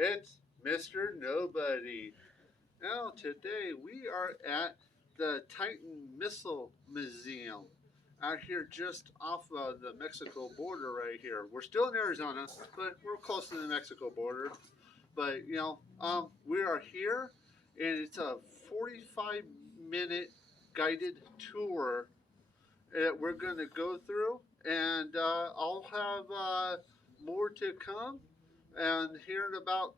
It's Mr. Nobody. Now, today we are at the Titan Missile Museum out here just off of the Mexico border right here. We're still in Arizona, but we're close to the Mexico border. But, we are here, and it's a 45-minute guided tour that we're going to go through, and I'll have more to come and here in about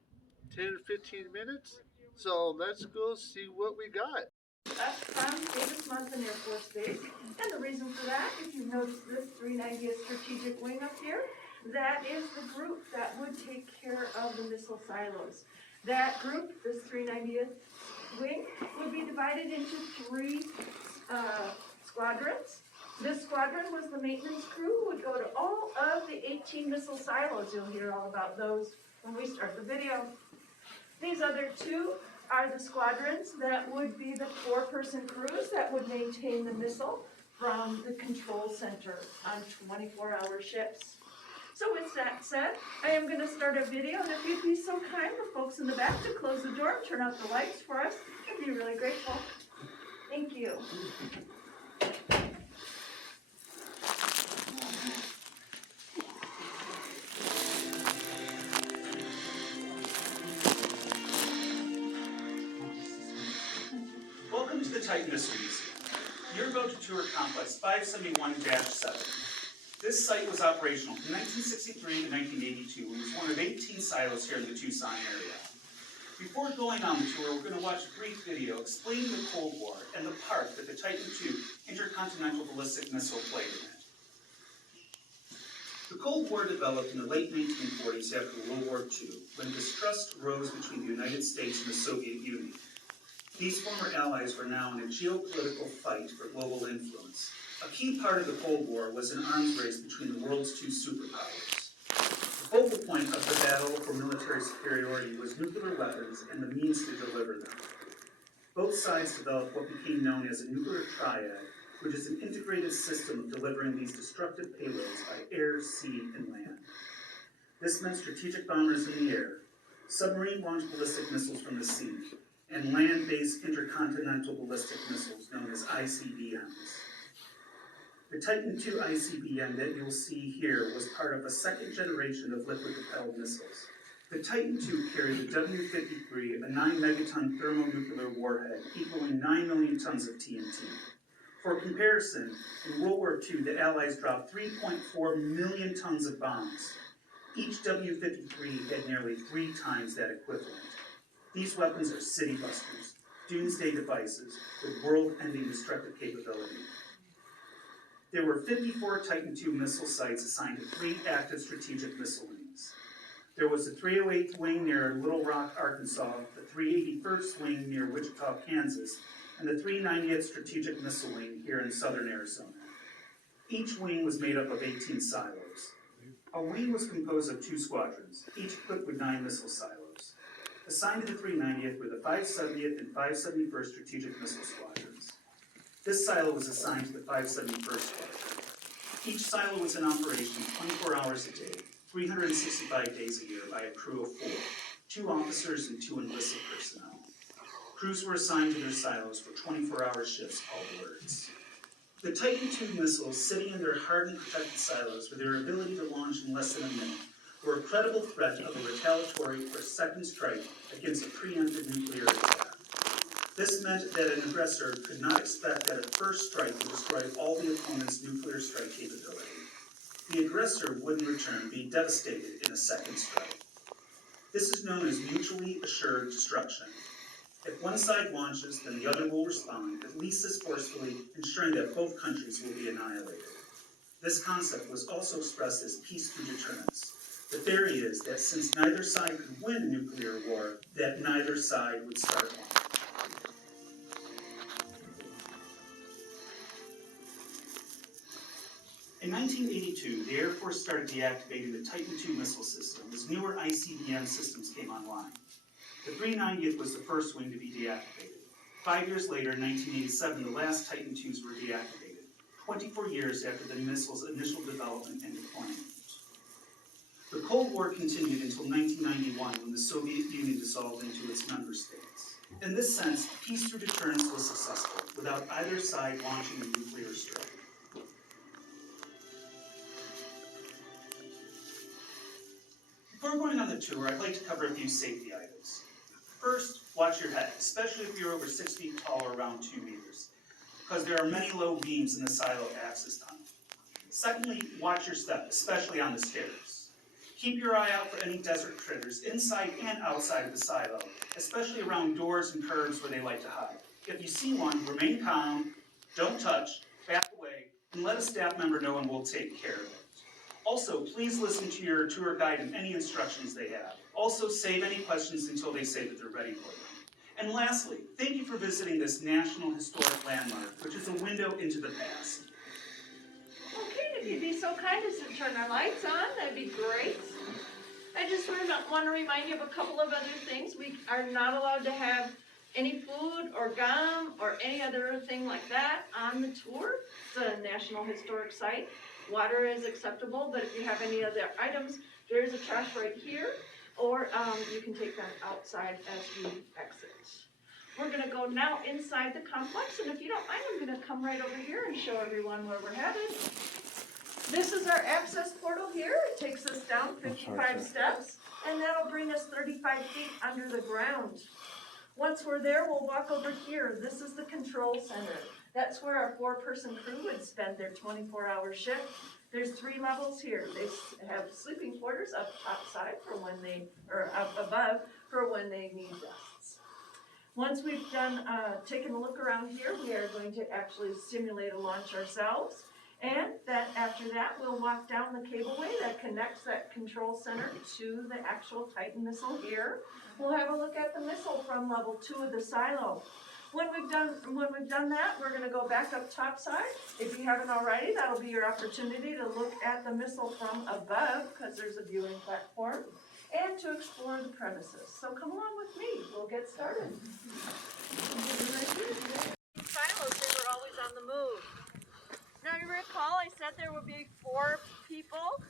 10 15 minutes. So let's go see what we got. That's from Davis Munson Air Force Base. And the reason for that, if you've noticed this 390th Strategic Wing up here, that is the group that would take care of the missile silos. That group, this 390th Wing, would be divided into three squadrons. This squadron was the maintenance crew who would go to all of the 18 missile silos. You'll hear all about those when we start the video. These other two are the squadrons that would be the four-person crews that would maintain the missile from the control center on 24-hour ships. So with that said, I am going to start a video, and if you'd be so kind for folks in the back to close the door and turn out the lights for us, I'd be really grateful. Thank you. Welcome to the Titan Missile Museum. You're about to tour Complex 571-7. This site was operational from 1963 to 1982 and was one of 18 silos here in the Tucson area. Before going on the tour, we're going to watch a brief video explaining the Cold War and the part that the Titan II intercontinental ballistic missile played in it. The Cold War developed in the late 1940s after World War II, when distrust rose between the United States and the Soviet Union. These former allies were now in a geopolitical fight for global influence. A key part of the Cold War was an arms race between the world's two superpowers. The focal point of the battle for military superiority was nuclear weapons and the means to deliver them. Both sides developed what became known as a nuclear triad, which is an integrated system of delivering these destructive payloads by air, sea, and land. This meant strategic bombers in the air, submarine-launched ballistic missiles from the sea, and land-based intercontinental ballistic missiles known as ICBMs. The Titan II ICBM that you'll see here was part of a second generation of liquid-propelled missiles. The Titan II carried the W-53, a 9-megaton thermonuclear warhead equaling 9 million tons of TNT. For comparison, in World War II, the Allies dropped 3.4 million tons of bombs. Each W-53 had nearly 3 times that equivalent. These weapons are city busters, doomsday devices with world-ending destructive capability. There were 54 Titan II missile sites assigned to 3 active strategic missile wings. There was the 308th Wing near Little Rock, Arkansas, the 381st Wing near Wichita, Kansas, and the 390th Strategic Missile Wing here in southern Arizona. Each wing was made up of 18 silos. A wing was composed of 2 squadrons, each equipped with 9 missile silos. Assigned to the 390th were the 570th and 571st Strategic Missile Squadrons. This silo was assigned to the 571st Squadron. Each silo was in operation 24 hours a day, 365 days a year by a crew of 4, 2 officers and 2 enlisted personnel. Crews were assigned to their silos for 24-hour shifts called alerts. The Titan II missiles sitting in their hardened protected silos with their ability to launch in less than a minute were a credible threat of a retaliatory or second strike against a preemptive nuclear attack. This meant that an aggressor could not expect that a first strike would destroy all the opponent's nuclear strike capability. The aggressor would in return be devastated in a second strike. This is known as mutually assured destruction. If one side launches, then the other will respond, at least as forcefully, ensuring that both countries will be annihilated. This concept was also expressed as peace through deterrence. The theory is that since neither side could win a nuclear war, that neither side would start one. In 1982, the Air Force started deactivating the Titan II missile system as newer ICBM systems came online. The 390th was the first wing to be deactivated. 5 years later, in 1987, the last Titan IIs were deactivated, 24 years after the missile's initial development and deployment. The Cold War continued until 1991 when the Soviet Union dissolved into its member states. In this sense, peace through deterrence was successful, without either side launching a nuclear strike. Before going on the tour, I'd like to cover a few safety items. First, watch your head, especially if you're over 6 feet tall or around 2 meters, because there are many low beams in the silo access tunnel. Secondly, watch your step, especially on the stairs. Keep your eye out for any desert critters inside and outside of the silo, especially around doors and curbs where they like to hide. If you see one, remain calm, don't touch, back away, and let a staff member know and we'll take care of it. Also, please listen to your tour guide and any instructions they have. Also, save any questions until they say that they're ready for them. And lastly, thank you for visiting this National Historic Landmark, which is a window into the past. Okay, if you'd be so kind as to turn our lights on, that'd be great. I just want to remind you of a couple of other things. We are not allowed to have any food or gum or any other thing like that on the tour. It's a National Historic Site. Water is acceptable, but if you have any other items, there's a trash right here, or you can take them outside as you exit. We're going to go now inside the complex, and if you don't mind, I'm going to come right over here and show everyone where we're headed. This is our access portal here. It takes us down 55 steps, and that'll bring us 35 feet under the ground. Once we're there, we'll walk over here. This is the control center. That's where our 4-person crew would spend their 24-hour shift. There's 3 levels here. They have sleeping quarters up top side for when they, or up above for when they need rests. Once we've done taken a look around here, we are going to actually simulate a launch ourselves. And then after that, we'll walk down the cableway that connects that control center to the actual Titan missile here. We'll have a look at the missile from level 2 of the silo. When we've done that, we're going to go back up topside. If you haven't already, that'll be your opportunity to look at the missile from above, because there's a viewing platform, and to explore the premises. So come along with me. We'll get started. Silos, they were always on the move. Now you recall I said there would be 4 people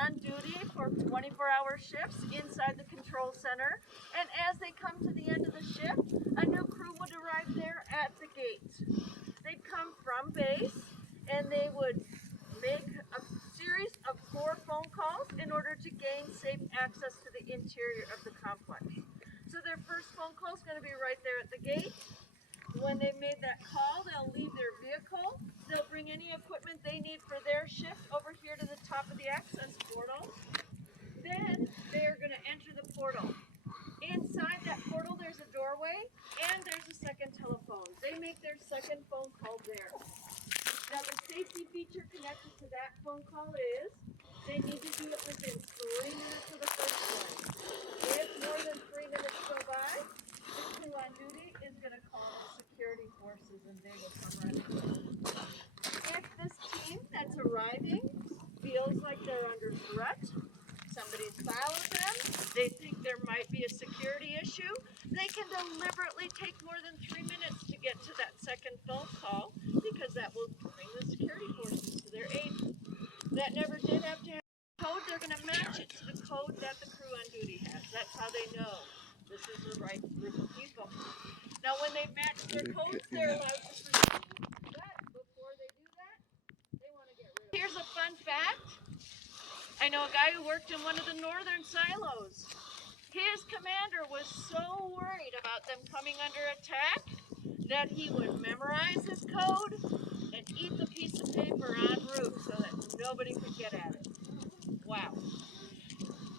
on duty for 24-hour shifts inside the control center, and as they come to the end of the shift, a new crew would arrive there at the gate. They'd come from base, and they would make a series of 4 phone calls in order to gain safe access to the interior of the complex. So their first phone call is going to be right there at the gate. When they've made that call, they'll leave their vehicle. They'll bring any equipment they need for their shift over here to the top of the access portal. Then they're going to enter the portal. Inside that portal, there's a doorway and there's a second telephone. They make their second phone call there. Now the safety feature connected to that phone call is they need to do it within 3 minutes of the first one. If more than 3 minutes go by, the crew on duty is going to call the security forces and they will come right in. If this team that's arriving feels like they're under threat, somebody's followed them, they think there might be a security issue, they can deliberately take more than 3 minutes to get to that second phone call because that will bring the security forces to their aid. That never did have to have a code. They're going to match it to the code that the crew on duty has. That's how they know this is the right group of people. Now when they match their codes, they're allowed to proceed. But before they do that, they want to get rid of it. Here's a fun fact. I know a guy who worked in one of the northern silos. His commander was so worried about them coming under attack that he would memorize his code and eat the piece of paper en route so that nobody could get at it. Wow.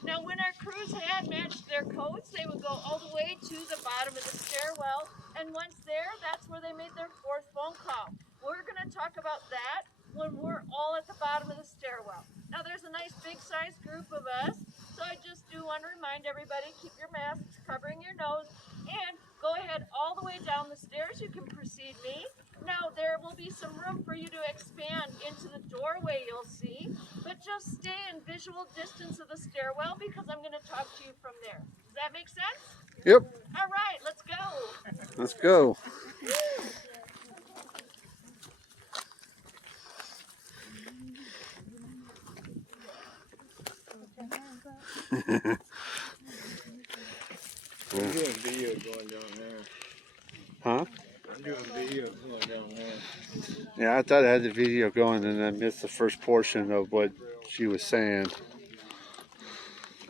Now when our crews had matched their codes, they would go all the way to the bottom of the stairwell, and once there, that's where they made their 4th phone call. We're going to talk about that when we're all at the bottom of the stairwell. Now there's a nice big sized group of us, so I just do want to remind everybody, keep your masks covering your nose, and go ahead all the way down the stairs. You can precede me. Now there will be some room for you to expand into the doorway you'll see, but just stay in visual distance of the stairwell because I'm going to talk to you from there. Does that make sense? Yep. All right, let's go. Let's go. I'm doing video going down there. Huh? I'm doing video going down there. Yeah, I thought I had the video going and I missed the first portion of what she was saying.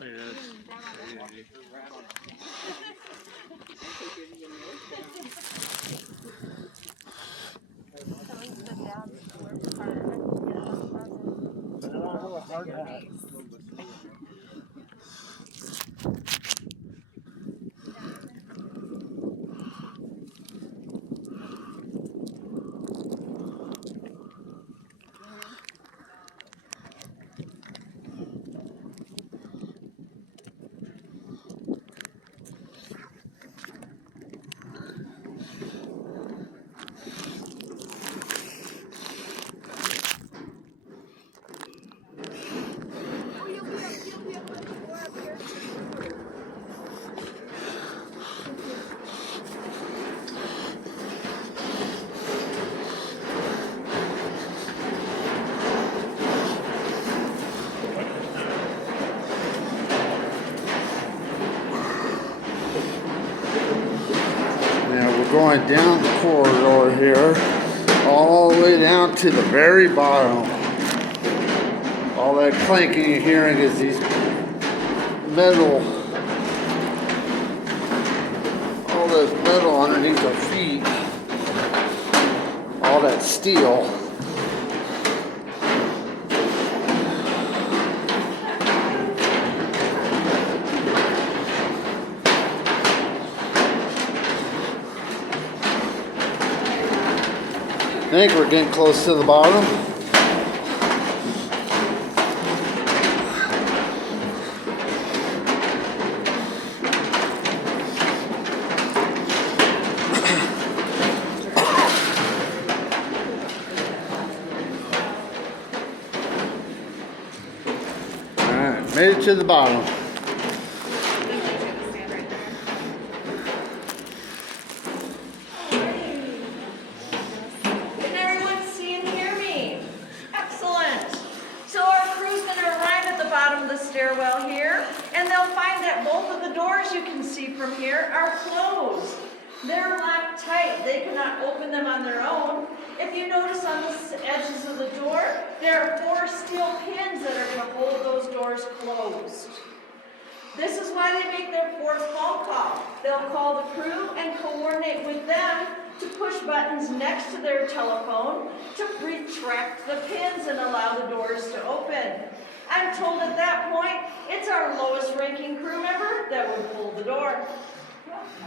Oh, yeah, that's crazy. Now we're going down the corridor here, all the way down to the very bottom. All that clanking you're hearing is these metal, all this metal underneath our feet, all that steel. I think we're getting close to the bottom. Alright, made it to the bottom. Stairwell here, and they'll find that both of the doors you can see from here are closed. They're locked tight. They cannot open them on their own. If you notice on the edges of the door, there are 4 steel pins that are going to hold those doors closed. This is why they make their 4th phone call. They'll call the crew and coordinate with them to push buttons next to their telephone to retract the pins and allow the doors to open. I'm told at that point, it's our lowest ranking crew member that would pull the door.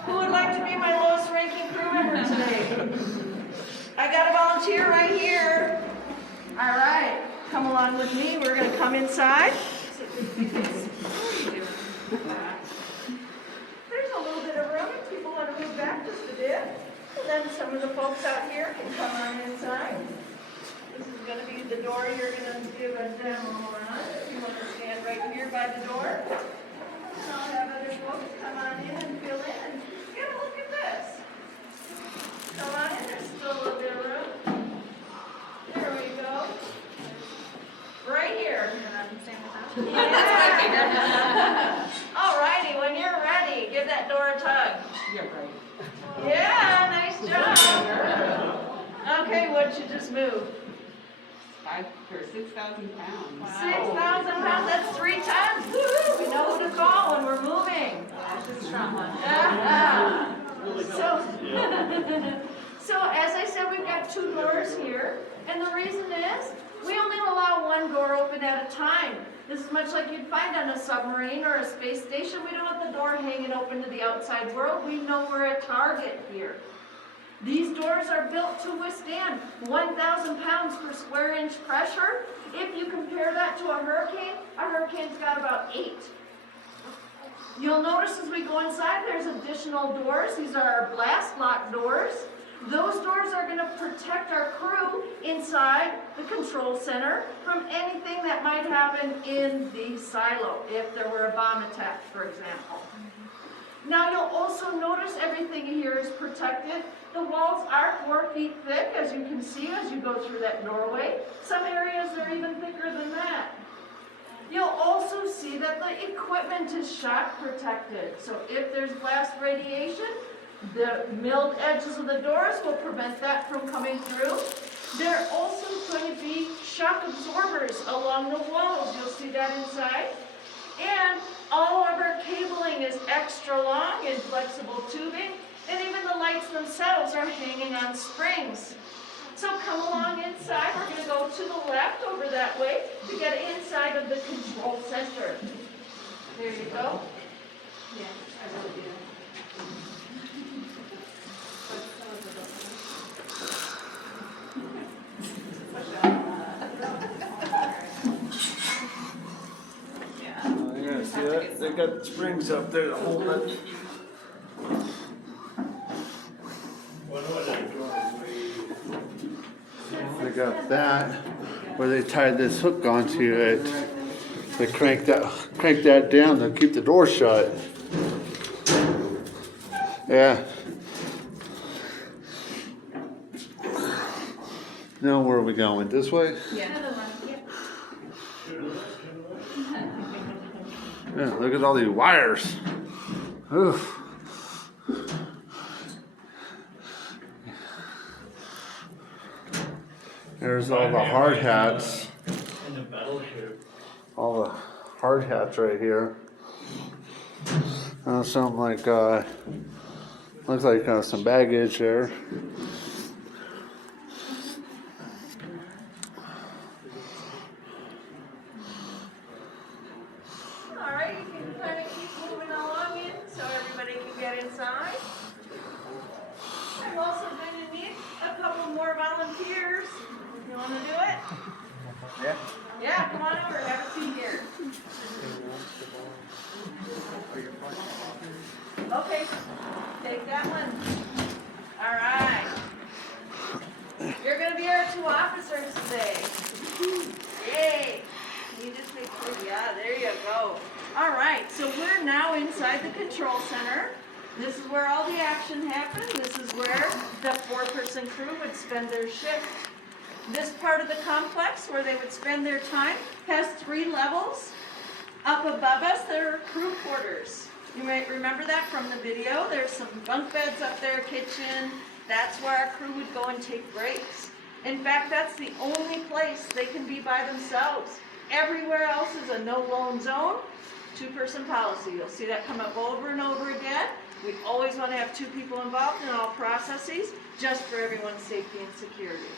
Who would like to be my lowest ranking crew member today? I got a volunteer right here. All right, come along with me. We're going to come inside. There's a little bit of room if people want to move back just a bit. And then some of the folks out here can come on inside. This is going to be the door you're going to give a demo on. If you want to stand right here by the door. And I'll have other folks come on in and fill in. Get a look at this. Come on in. There's still a little bit of room. There we go. Right here. Yeah. All righty. When you're ready, give that door a tug. Yeah, right. Yeah, nice job. Okay, what'd you just move? 6,000 pounds. Wow. 6,000 pounds, that's 3 tons. Woo-hoo. We know who to call when we're moving. That's a strong one. So as I said, we've got 2 doors here. And the reason is, we only allow 1 door open at a time. This is much like you'd find on a submarine or a space station. We don't want the door hanging open to the outside world. We know we're a target here. These doors are built to withstand 1,000 pounds per square inch pressure. If you compare that to a hurricane's got about 8. You'll notice as we go inside, there's additional doors. These are our blast lock doors. Those doors are going to protect our crew inside the control center from anything that might happen in the silo, if there were a bomb attack, for example. Now you'll also notice everything here is protected. The walls are 4 feet thick, as you can see as you go through that doorway. Some areas are even thicker than that. You'll also see that the equipment is shock protected. So if there's blast radiation, the milled edges of the doors will prevent that from coming through. There are also going to be shock absorbers along the walls. You'll see that inside. And all of our cabling is extra long and flexible tubing, and even the lights themselves are hanging on springs. So come along inside. We're going to go to the left over that way to get inside of the control center. There you go. Yeah, I really do. Yeah, see that? They got springs up there to hold it. They got that where they tied this hook onto it. They crank that down to keep the door shut. Yeah. Now where are we going? This way? Yeah. Yeah, look at all these wires. Oof. There's all the hard hats. All the hard hats right here. Something like, looks like some baggage there. Alright, you can kind of keep moving along in so everybody can get inside. I'm also going to need a couple more volunteers. You want to do it? Yeah. Yeah, come on over, have a seat here. Okay, take that one. Alright. You're going to be our two officers today. Yay! You just make sure, yeah, there you go. Alright, so we're now inside the control center. This is where all the action happened. This is where the 4-person crew would spend their shift. This part of the complex where they would spend their time has 3 levels. Up above us, there are crew quarters. You might remember that from the video. There's some bunk beds up there, kitchen. That's where our crew would go and take breaks. In fact, that's the only place they can be by themselves. Everywhere else is a no-loan zone, 2-person policy. You'll see that come up over and over again. We always want to have 2 people involved in all processes, just for everyone's safety and security.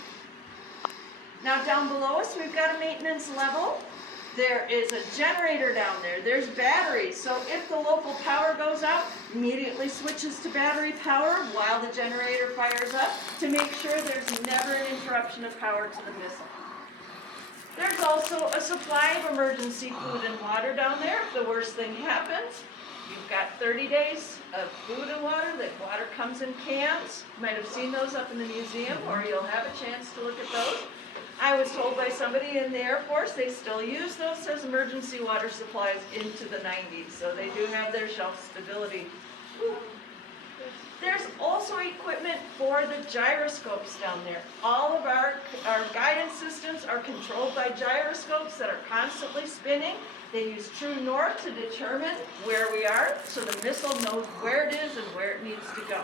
Now down below us, we've got a maintenance level. There is a generator down there. There's batteries. So if the local power goes out, immediately switches to battery power while the generator fires up to make sure there's never an interruption of power to the missile. There's also a supply of emergency food and water down there if the worst thing happens. You've got 30 days of food and water. That water comes in cans. You might have seen those up in the museum, or you'll have a chance to look at those. I was told by somebody in the Air Force they still use those as emergency water supplies into the 90s, so they do have their shelf stability. There's also equipment for the gyroscopes down there. All of our guidance systems are controlled by gyroscopes that are constantly spinning. They use true north to determine where we are, so the missile knows where it is and where it needs to go.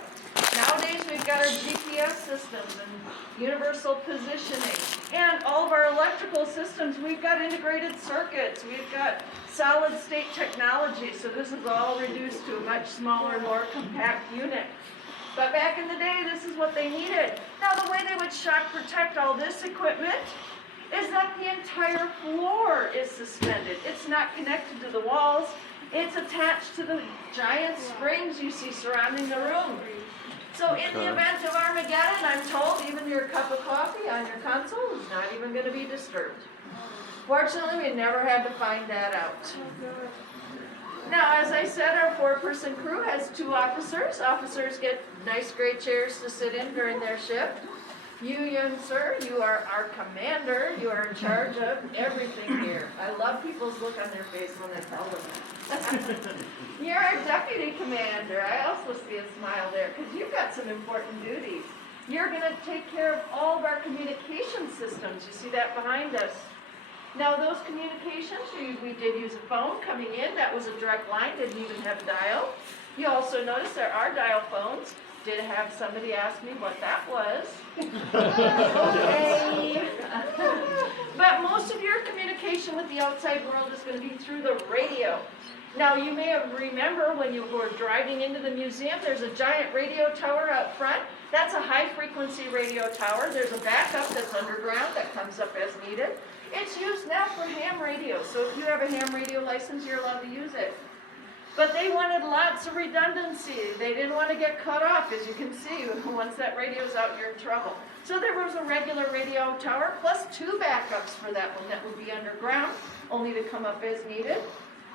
Nowadays, we've got our GPS systems and universal positioning. And all of our electrical systems, we've got integrated circuits. We've got solid state technology. So this is all reduced to a much smaller, more compact unit. But back in the day, this is what they needed. Now, the way they would shock protect all this equipment is that the entire floor is suspended. It's not connected to the walls. It's attached to the giant springs you see surrounding the room. So in the event of Armageddon, I'm told even your cup of coffee on your console is not even going to be disturbed. Fortunately, we never had to find that out. Now, as I said, our 4-person crew has 2 officers. Officers get nice gray chairs to sit in during their shift. You, young sir, you are our commander. You are in charge of everything here. I love people's look on their face when I tell them that. You're our deputy commander. I also see a smile there because you've got some important duties. You're going to take care of all of our communication systems. You see that behind us. Now those communications, we did use a phone coming in, that was a direct line, didn't even have dial. You also notice there are dial phones. Did have somebody ask me what that was. Okay. But most of your communication with the outside world is going to be through the radio. Now you may remember when you were driving into the museum, there's a giant radio tower out front. That's a high frequency radio tower. There's a backup that's underground that comes up as needed. It's used now for ham radio, so if you have a ham radio license, you're allowed to use it. But they wanted lots of redundancy. They didn't want to get cut off, as you can see. Once that radio's out, you're in trouble. So there was a regular radio tower, plus 2 backups for that one that would be underground, only to come up as needed.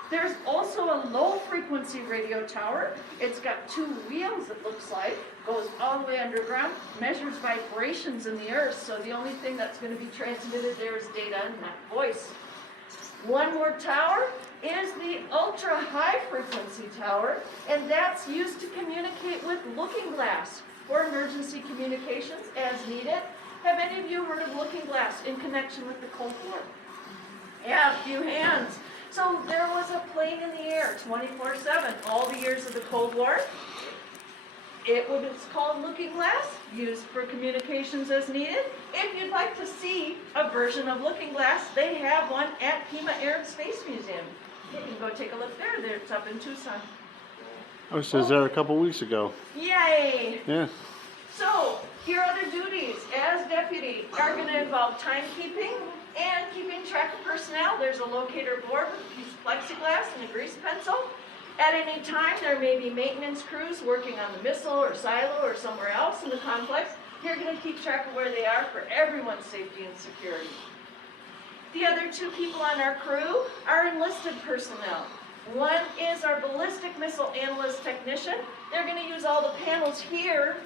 There's also a low-frequency radio tower. It's got 2 wheels, it looks like, goes all the way underground, measures vibrations in the earth, so the only thing that's going to be transmitted there is data and not voice. One more tower is the ultra-high frequency tower, and that's used to communicate with looking glass for emergency communications as needed. Have any of you heard of looking glass in connection with the Cold War? Yeah, a few hands. So there was a plane in the air 24/7 all the years of the Cold War. It was called looking glass, used for communications as needed. If you'd like to see a version of looking glass, they have one at Pima Air and Space Museum. You can go take a look there. It's up in Tucson. I was just there a couple weeks ago. Yay! Yeah. So, your other duties as deputy are going to involve timekeeping and keeping track of personnel. There's a locator board with a piece of plexiglass and a grease pencil. At any time, there may be maintenance crews working on the missile or silo or somewhere else in the complex. You're going to keep track of where they are for everyone's safety and security. The other 2 people on our crew are enlisted personnel. One is our ballistic missile analyst technician. They're going to use all the panels here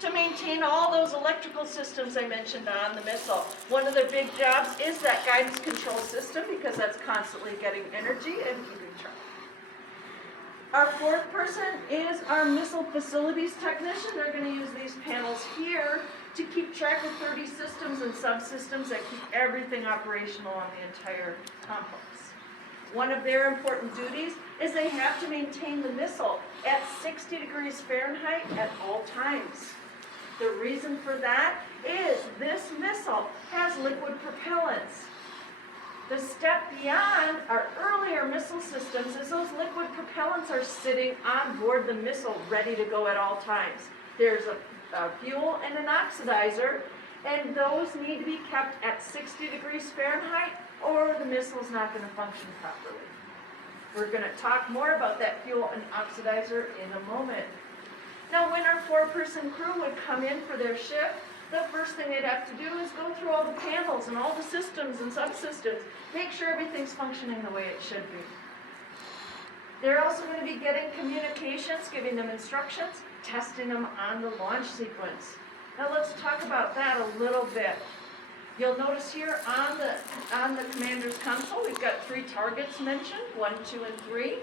to maintain all those electrical systems I mentioned on the missile. One of their big jobs is that guidance control system because that's constantly getting energy and keeping track. Our 4th person is our missile facilities technician. They're going to use these panels here to keep track of 30 systems and subsystems that keep everything operational on the entire complex. One of their important duties is they have to maintain the missile at 60 degrees Fahrenheit at all times. The reason for that is this missile has liquid propellants. The step beyond our earlier missile systems is those liquid propellants are sitting on board the missile ready to go at all times. There's a fuel and an oxidizer, and those need to be kept at 60 degrees Fahrenheit or the missile's not going to function properly. We're going to talk more about that fuel and oxidizer in a moment. Now, when our 4-person crew would come in for their shift, the first thing they'd have to do is go through all the panels and all the systems and subsystems, make sure everything's functioning the way it should be. They're also going to be getting communications, giving them instructions, testing them on the launch sequence. Now let's talk about that a little bit. You'll notice here on the commander's console, we've got 3 targets mentioned, 1, 2, and 3.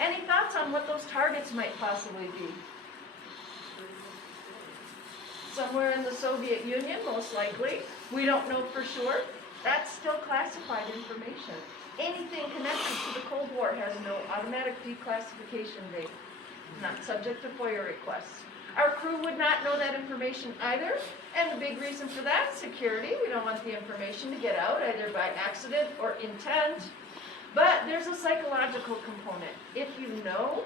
Any thoughts on what those targets might possibly be? Somewhere in the Soviet Union, most likely. We don't know for sure. That's still classified information. Anything connected to the Cold War has no automatic declassification date, not subject to FOIA requests. Our crew would not know that information either, and the big reason for that, security. We don't want the information to get out either by accident or intent, but there's a psychological component. If you know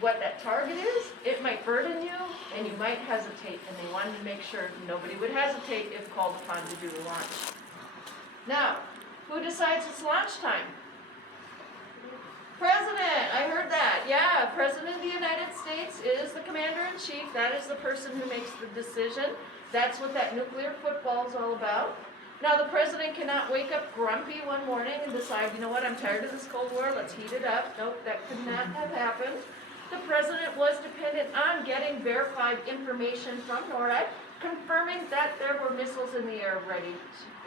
what that target is, it might burden you, and you might hesitate, and they wanted to make sure nobody would hesitate if called upon to do the launch. Now, who decides it's launch time? President, I heard that. Yeah, President of the United States is the commander-in-chief. That is the person who makes the decision. That's what that nuclear football is all about. Now, the president cannot wake up grumpy one morning and decide, you know what, I'm tired of this Cold War, let's heat it up. Nope, that could not have happened. The president was dependent on getting verified information from NORAD, confirming that there were missiles in the air ready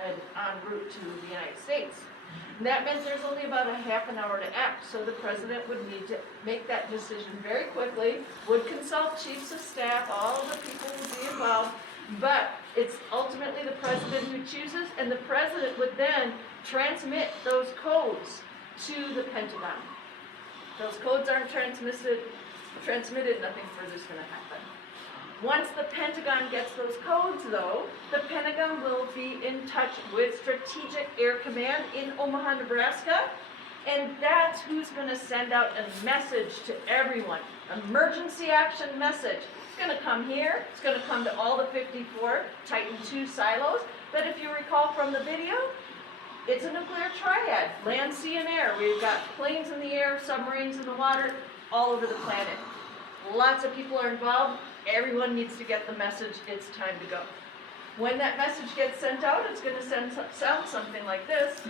and en route to the United States. And that meant there's only about a half an hour to act, so the president would need to make that decision very quickly, would consult chiefs of staff, all the people would be involved, but It's ultimately the president who chooses, and the president would then transmit those codes to the Pentagon. Those codes aren't transmitted, nothing further is going to happen. Once the Pentagon gets those codes, though, the Pentagon will be in touch with Strategic Air Command in Omaha, Nebraska, and that's who's going to send out a message to everyone. Emergency action message. It's going to come here. It's going to come to all the 54 Titan II silos. But if you recall from the video, it's a nuclear triad. Land, sea, and air. We've got planes in the air, submarines in the water, all over the planet. Lots of people are involved. Everyone needs to get the message. It's time to go. When that message gets sent out, it's going to sound something like this.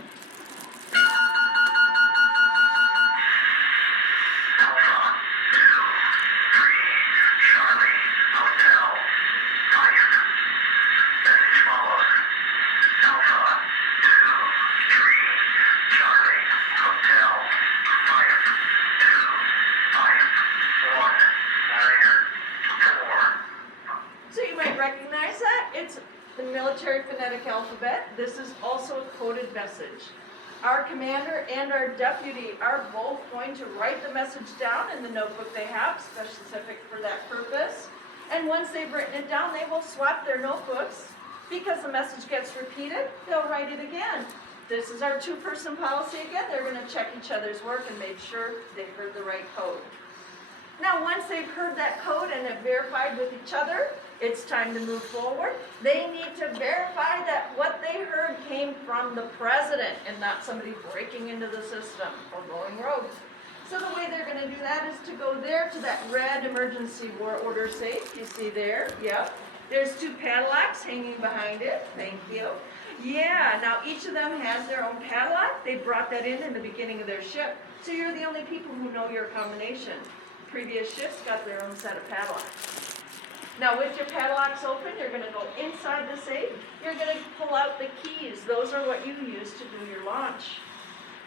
Military phonetic alphabet. This is also a coded message. Our commander and our deputy are both going to write the message down in the notebook they have, specific for that purpose. And once they've written it down, they will swap their notebooks. Because the message gets repeated, they'll write it again. This is our two-person policy again. They're going to check each other's work and make sure they heard the right code. Now, once they've heard that code and have verified with each other, it's time to move forward. They need to verify that what they heard came from the president and not somebody breaking into the system or going rogue. So the way they're going to do that is to go there to that red emergency war order safe. You see there? Yep. There's two padlocks hanging behind it. Thank you. Yeah, now each of them has their own padlock. They brought that in the beginning of their ship. So you're the only people who know your combination. Previous ships got their own set of padlocks. Now with your padlocks open, you're going to go inside the safe. You're going to pull out the keys. Those are what you use to do your launch.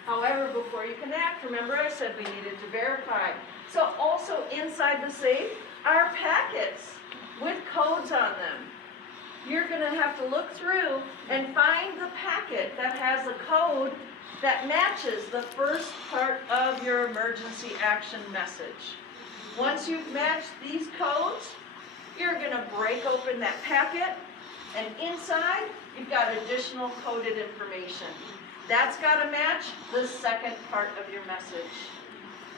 However, before you can act, remember I said we needed to verify. So also inside the safe are packets with codes on them. You're going to have to look through and find the packet that has a code that matches the first part of your emergency action message. Once you've matched these codes, you're going to break open that packet, and inside you've got additional coded information. That's got to match the second part of your message.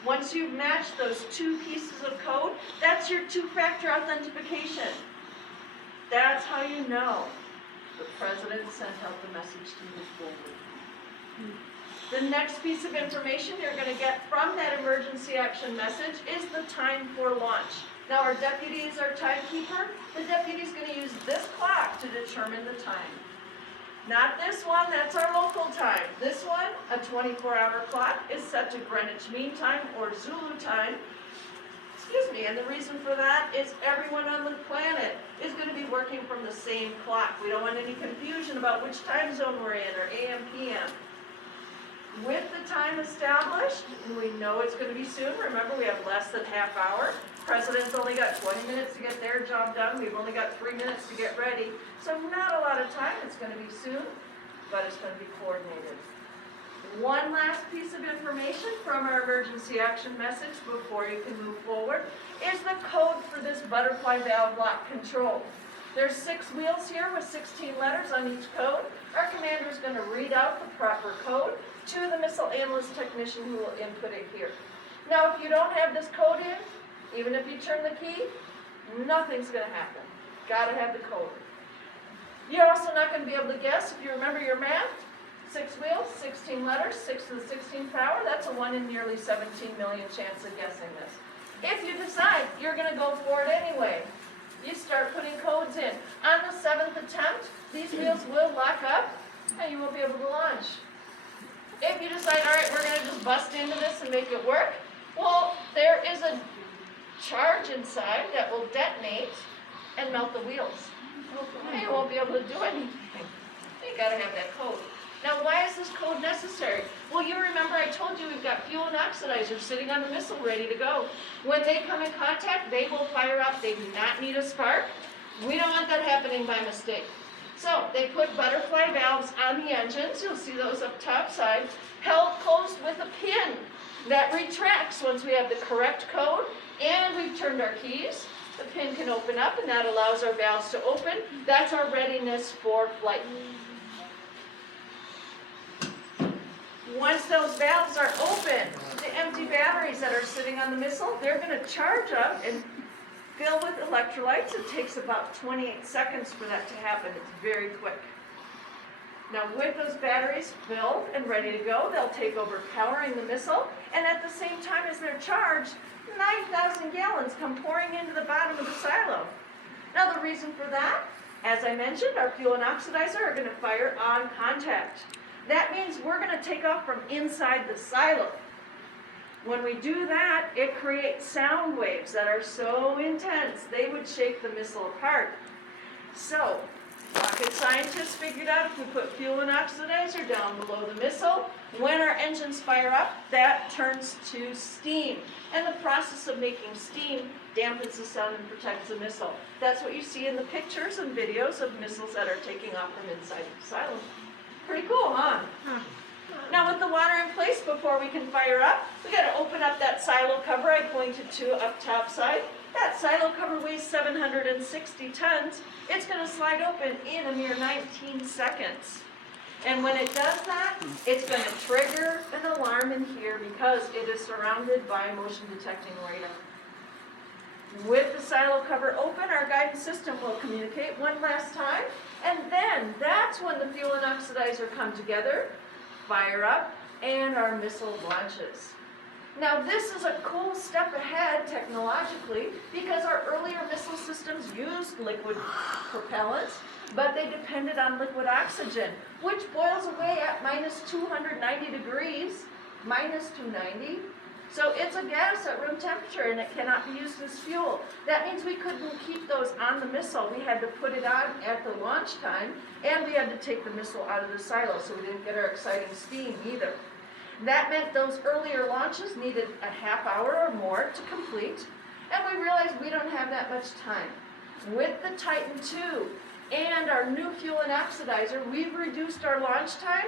Once you've matched those two pieces of code, that's your two-factor authentication. That's how you know the president sent out the message to move forward. The next piece of information you're going to get from that emergency action message is the time for launch. Now our deputy is our timekeeper. The deputy is going to use this clock to determine the time. Not this one, that's our local time. This one, a 24-hour clock, is set to Greenwich Mean Time or Zulu time. Excuse me, and the reason for that is everyone on the planet is going to be working from the same clock. We don't want any confusion about which time zone we're in, or AM, PM. With the time established, and we know it's going to be soon, remember we have less than half hour. President's only got 20 minutes to get their job done. We've only got 3 minutes to get ready. So not a lot of time. It's going to be soon, but it's going to be coordinated. One last piece of information from our emergency action message before you can move forward is the code for this butterfly valve lock control. There's 6 wheels here with 16 letters on each code. Our commander is going to read out the proper code to the missile analyst technician who will input it here. Now, if you don't have this code in, even if you turn the key, nothing's going to happen. Got to have the code. You're also not going to be able to guess if you remember your math. 6 wheels, 16 letters, 6 to the 16th power. That's a 1 in nearly 17 million chance of guessing this. If you decide you're going to go for it anyway, you start putting codes in. On the 7th attempt, these wheels will lock up and you won't be able to launch. If you decide, all right, we're going to just bust into this and make it work, well, there is a charge inside that will detonate and melt the wheels. You won't be able to do anything. You got to have that code. Now, why is this code necessary? Well, you remember I told you we've got fuel and oxidizer sitting on the missile ready to go. When they come in contact, they will fire up. They do not need a spark. We don't want that happening by mistake. So they put butterfly valves on the engines, you'll see those up top side, held closed with a pin that retracts once we have the correct code and we've turned our keys. The pin can open up and that allows our valves to open. That's our readiness for flight. Once those valves are open, the empty batteries that are sitting on the missile, they're going to charge up and fill with electrolytes. It takes about 28 seconds for that to happen. It's very quick. Now with those batteries filled and ready to go, they'll take over powering the missile, and at the same time as they're charged, 9,000 gallons come pouring into the bottom of the silo. Now the reason for that, as I mentioned, our fuel and oxidizer are going to fire on contact. That means we're going to take off from inside the silo. When we do that, it creates sound waves that are so intense, they would shake the missile apart. So, rocket scientists figured out if we put fuel and oxidizer down below the missile, when our engines fire up, that turns to steam. And the process of making steam dampens the sound and protects the missile. That's what you see in the pictures and videos of missiles that are taking off from inside the silo. Pretty cool, huh? Now with the water in place before we can fire up, we got to open up that silo cover I pointed to up top side. That silo cover weighs 760 tons. It's going to slide open in a mere 19 seconds. And when it does that, it's going to trigger an alarm in here because it is surrounded by motion detecting radar. With the silo cover open, our guidance system will communicate one last time, and then that's when the fuel and oxidizer come together, fire up, and our missile launches. Now this is a cool step ahead technologically because our earlier missile systems used liquid propellants, but they depended on liquid oxygen, which boils away at minus 290 degrees, minus 290. So it's a gas at room temperature and it cannot be used as fuel. That means we couldn't keep those on the missile. We had to put it on at the launch time and we had to take the missile out of the silo so we didn't get our exciting steam either. That meant those earlier launches needed a half hour or more to complete, and we realized we don't have that much time. With the Titan II and our new fuel and oxidizer, we've reduced our launch time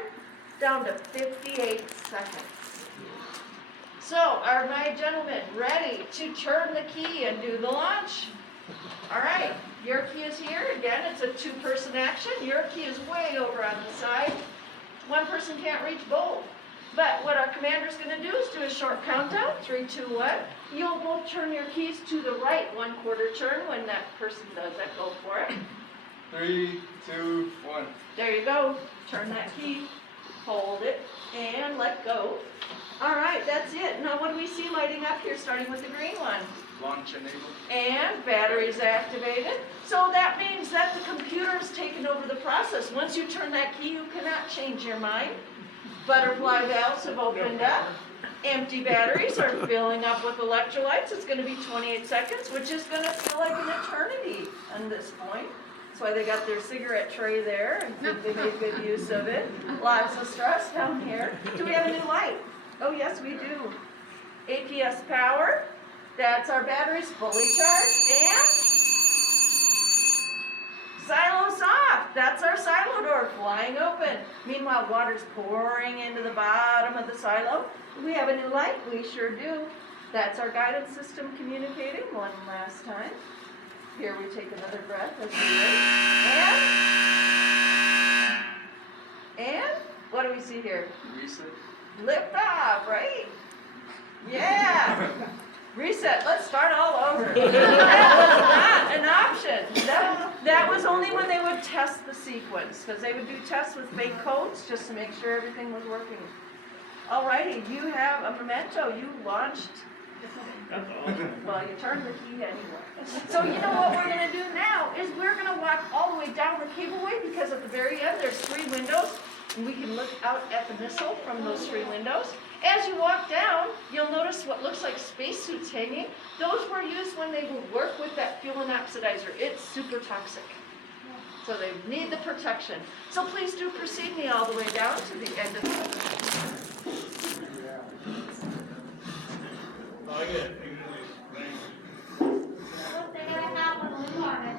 down to 58 seconds. So, are my gentlemen ready to turn the key and do the launch? All right, your key is here. Again, it's a two-person action. Your key is way over on the side. One person can't reach both. But what our commander's going to do is do a short countdown, 3, 2, 1. You'll both turn your keys to the right 1/4 turn when that person does that. Go for it. 3, 2, 1. There you go. Turn that key, hold it, and let go. All right, that's it. Now what do we see lighting up here, starting with the green one? Launch enabled. And batteries activated. So that means that the computer's taken over the process. Once you turn that key, you cannot change your mind. Butterfly valves have opened up. Empty batteries are filling up with electrolytes. It's going to be 28 seconds, which is going to feel like an eternity at this point. That's why they got their cigarette tray there and think they made good use of it. Lots of stress down here. Do we have a new light? Oh, yes, we do. APS power. That's our batteries fully charged. And silo's off. That's our silo door flying open. Meanwhile, water's pouring into the bottom of the silo. Do we have a new light? We sure do. That's our guidance system communicating one last time. Here we take another breath as we wait. And what do we see here? Reset. Lift off, right? Yeah. Reset. Let's start all over. That was not an option. That was only when they would test the sequence, because they would do tests with fake codes just to make sure everything was working. Alrighty, you have a memento. You launched. Well, you turned the key anyway. So you know what we're going to do now is we're going to walk all the way down the cableway because at the very end there's 3 windows and we can look out at the missile from those 3 windows. As you walk down, you'll notice what looks like spacesuits hanging. Those were used when they would work with that fuel and oxidizer. It's super toxic. So they need the protection. So please do precede me all the way down to the end of the What they gotta have when we want it.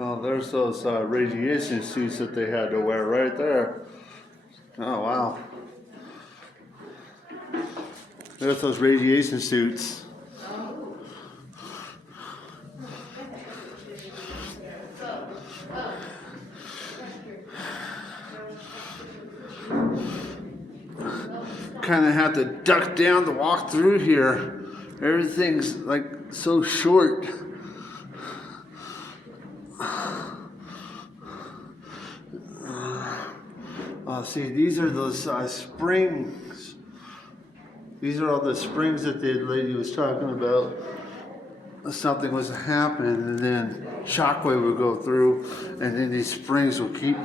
Oh, there's those radiation suits that they had to wear right there. Oh, wow. There's those radiation suits. Kind of have to duck down to walk through here. Everything's like so short. See, these are those springs. These are all the springs that the lady was talking about. Something was happening, and then shockwave would go through, and then these springs will keep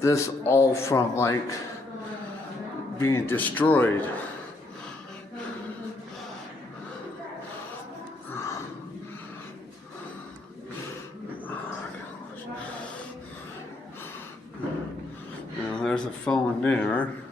this all from like being destroyed. Now there's a phone there.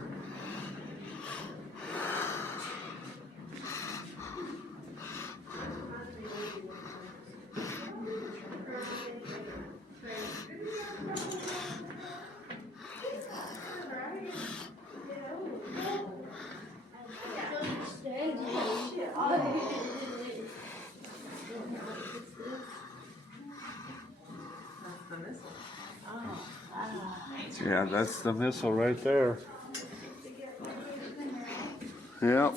Yeah, that's the missile right there. Yep.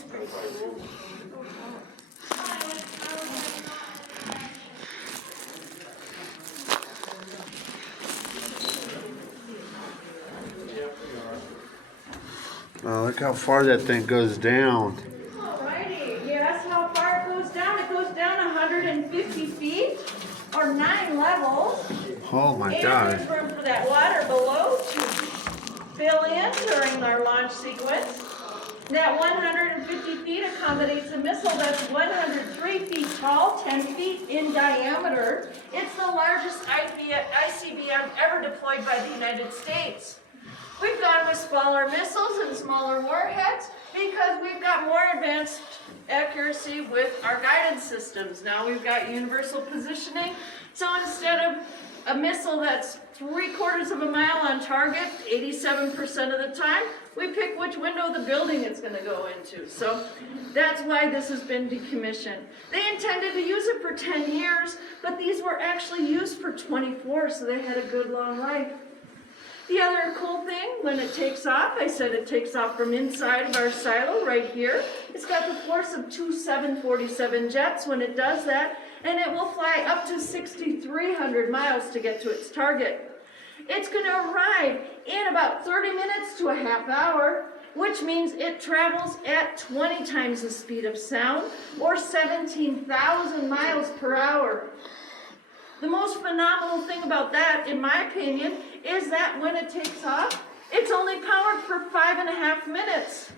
Oh, look how far that thing goes down. Alrighty, yes, how far it goes down? It goes down 150 feet or 9 levels. Oh my And God. there's room for that water below to fill in during our launch sequence. That 150 feet accommodates a missile that's 103 feet tall, 10 feet in diameter. It's the largest ICBM ever deployed by the United States. We've gone with smaller missiles and smaller warheads because we've got more advanced accuracy with our guidance systems. Now we've got universal positioning. So instead of a missile that's 3/4 of a mile on target, 87% of the time, we pick which window of the building it's going to go into. So that's why this has been decommissioned. They intended to use it for 10 years, but these were actually used for 24, so they had a good long life. The other cool thing, when it takes off, I said it takes off from inside of our silo right here. It's got the force of 2 747 jets when it does that, and it will fly up to 6,300 miles to get to its target. It's going to arrive in about 30 minutes to a half hour, which means it travels at 20 times the speed of sound, or 17,000 miles per hour. The most phenomenal thing about that, in my opinion, is that when it takes off, it's only powered for 5.5 minutes.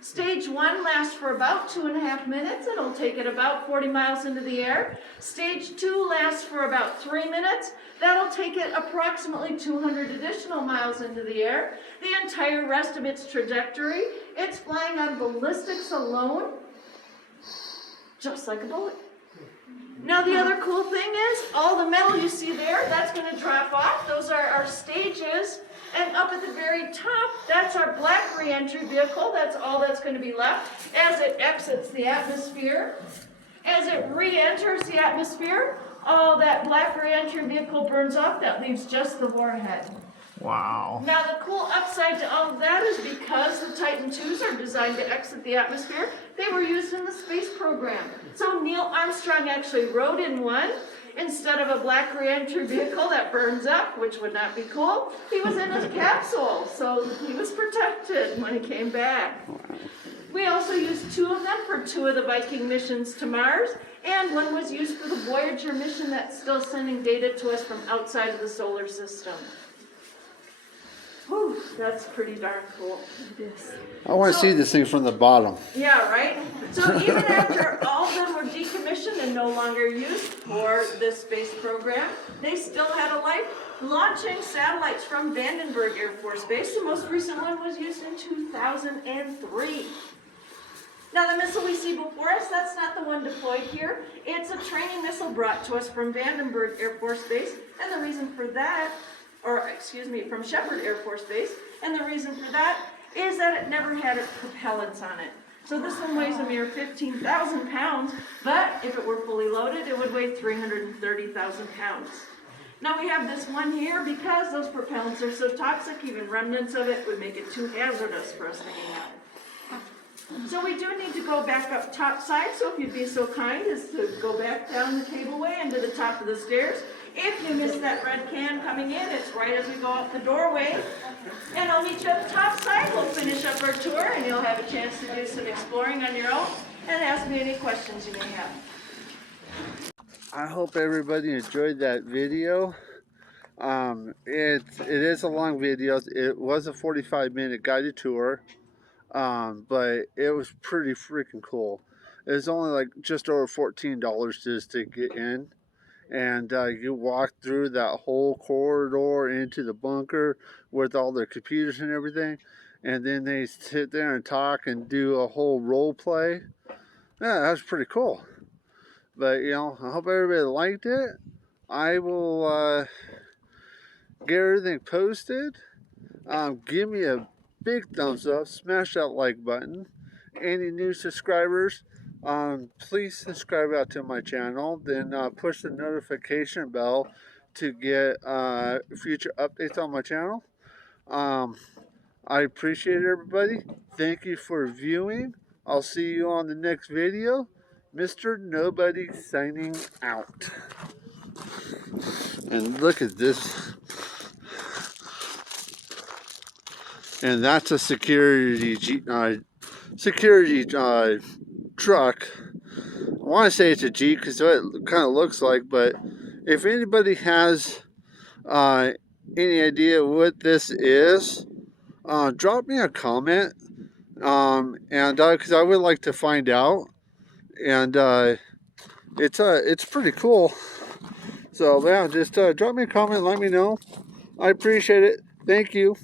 Stage 1 lasts for about 2.5 minutes. It'll take it about 40 miles into the air. Stage 2 lasts for about 3 minutes. That'll take it approximately 200 additional miles into the air. The entire rest of its trajectory, it's flying on ballistics alone, just like a bullet. Now the other cool thing is, all the metal you see there, that's going to drop off. Those are our stages. And up at the very top, that's our black re-entry vehicle. That's all that's going to be left as it exits the atmosphere. As it re-enters the atmosphere, all that black re-entry vehicle burns off. That leaves just the warhead. Wow. Now the cool upside to all of that is because the Titan IIs are designed to exit the atmosphere, they were used in the space program. So Neil Armstrong actually rode in one instead of a black re-entry vehicle that burns up, which would not be cool. He was in his capsule, so he was protected when he came back. We also used 2 of them for 2 of the Viking missions to Mars, and one was used for the Voyager mission that's still sending data to us from outside of the solar system. Whew, that's pretty darn cool. It is. I want to see this thing from the bottom. Yeah, right? So even after all of them were decommissioned and no longer used for this space program, they still had a life launching satellites from Vandenberg Air Force Base. The most recent one was used in 2003. Now the missile we see before us, that's not the one deployed here. It's a training missile brought to us from Vandenberg Air Force Base, and the reason for that, or excuse me, from Shepherd Air Force Base, and the reason for that is that it never had propellants on it. So this one weighs a mere 15,000 pounds, but if it were fully loaded, it would weigh 330,000 pounds. Now we have this one here because those propellants are so toxic, even remnants of it would make it too hazardous for us to hang out. So we do need to go back up top side, so if you'd be so kind as to go back down the cableway and to the top of the stairs. If you missed that red can coming in, it's right as we go out the doorway. And I'll meet you at the top side. We'll finish up our tour and you'll have a chance to do some exploring on your own and ask me any questions you may have. I hope everybody enjoyed that video. It is a long video. It was a 45-minute guided tour, but it was pretty freaking cool. It was only like just over $14 just to get in, and you walk through that whole corridor into the bunker with all their computers and everything, and then they sit there and talk and do a whole role play. Yeah, that was pretty cool. But, you know, I hope everybody liked it. I will get everything posted. Give me a big thumbs up. Smash that like button. Any new subscribers, please subscribe out to my channel. Then push the notification bell to get future updates on my channel. I appreciate everybody. Thank you for viewing. I'll see you on the next video. Mr. Nobody signing out. And look at this. And that's a security truck. I want to say it's a Jeep because what it kind of looks like. But if anybody has any idea what this is, drop me a comment. And because I would like to find out. And it's pretty cool. So yeah, just drop me a comment, let me know. I appreciate it. Thank you.